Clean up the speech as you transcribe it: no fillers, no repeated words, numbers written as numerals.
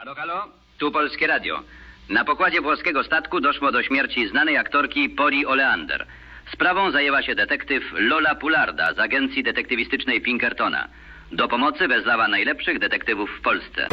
Halo, halo? Tu Polskie Radio. Na pokładzie włoskiego statku doszło do śmierci znanej aktorki Poli Oleander. Sprawą zajęła się detektyw Lola Poularda z agencji detektywistycznej Pinkertona. Do pomocy wezwała najlepszych detektywów w Polsce.